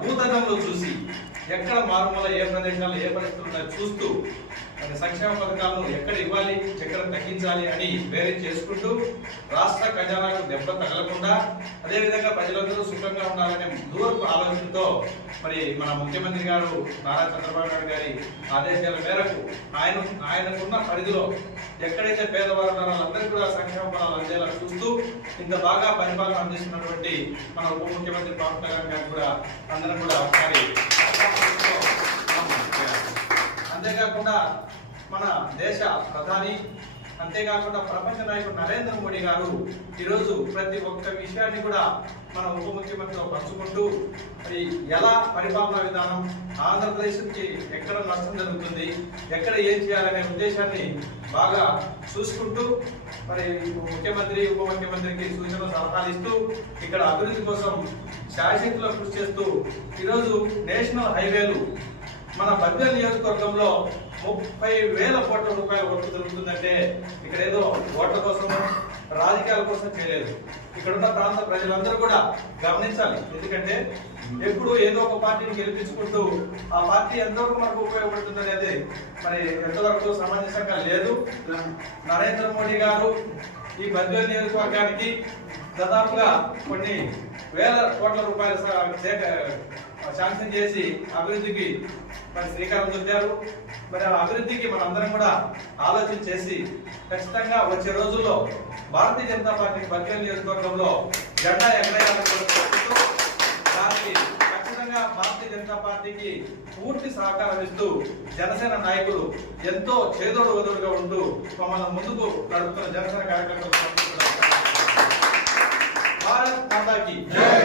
భూతలంలో చూసి ఎక్కడ మారుమూల ఏ ప్రదేశాల్లో ఏ పరిస్థితులు ఉన్నాయో చూస్తూ సంక్షేమ పథకాలను ఎక్కడ ఇవ్వాలి ఎక్కడ తగ్గించాలి అని వేరే చేసుకుంటూ రాష్ట్ర ఖజానాకు దెబ్బ తగలకుండా అదేవిధంగా ప్రజలందరూ సుఖంగా ఉండాలనే దూరపు ఆలోచనతో మరి మన ముఖ్యమంత్రి గారు నారా చంద్రబాబు నాయుడు గారి ఆదేశాల మేరకు ఆయనకున్న పరిధిలో ఎక్కడైతే పేదవారు ఉన్నారో వాళ్ళందరికీ కూడా సంక్షేమ ఫలాలు అందేలా చూస్తూ ఇంత బాగా పరిపాలన అందిస్తున్నటువంటి మన ఉప ముఖ్యమంత్రి పవన్ కళ్యాణ్ గారు కూడా అందరం కూడా ఒకసారి అంతేకాకుండా మన దేశ ప్రధాని అంతేకాకుండా ప్రపంచ నాయకుడు నరేంద్ర మోడీ గారు ఈరోజు ప్రతి ఒక్క విషయాన్ని కూడా మన ఉప ముఖ్యమంత్రితో పంచుకుంటూ మరి ఎలా పరిపాలనా విధానం ఆంధ్రప్రదేశ్కి ఎక్కడ నష్టం జరుగుతుంది ఎక్కడ ఏం చేయాలనే ఉద్దేశాన్ని బాగా చూసుకుంటూ మరి ముఖ్యమంత్రి ఉప ముఖ్యమంత్రికి సూచనలు సలహాలు ఇస్తూ ఇక్కడ అభివృద్ధి కోసం శాయశక్తిలో కృషి చేస్తూ ఈరోజు నేషనల్ హైవేలు మన బద్వేల్ నియోజకవర్గంలో 30,000 కోట్ల రూపాయల వర్క్ జరుగుతుందంటే ఇక్కడ ఏదో ఓట్ల కోసం రాజకీయాల కోసం చేయలేదు. ఇక్కడ ఉన్న ప్రాంత ప్రజలందరూ కూడా గమనించాలి. ఎందుకంటే ఎప్పుడు ఏదో ఒక పార్టీని గెలిపించుకుంటూ ఆ పార్టీ ఎంతవరకు మనకు ఉపయోగపడుతుంది అనేది మరి ఎంతవరకు సమంజసంగా లేదు. నరేంద్ర మోడీ గారు ఈ బద్వేల్ నియోజకవర్గానికి దాదాపుగా కొన్ని వేల కోట్ల రూపాయలు శాంక్షన్ చేసి అభివృద్ధికి మరి శ్రీకారం చుట్టారు. మరి ఆ అభివృద్ధికి మనందరం కూడా ఆలోచన చేసి ఖచ్చితంగా వచ్చే రోజుల్లో భారతీయ జనతా పార్టీ బద్వేల్ నియోజకవర్గంలో జెండా ఎగరేయాలని దానికి ఖచ్చితంగా భారతీయ జనతా పార్టీకి పూర్తి సహకారం ఇస్తూ జనసేన నాయకులు ఎంతో చేదోడు వదుడుగా ఉంటూ మమ్మల్ని ముందుకు నడుపుతున్న జనసేన కార్యకర్తలు భారత్ మాతాకి జై.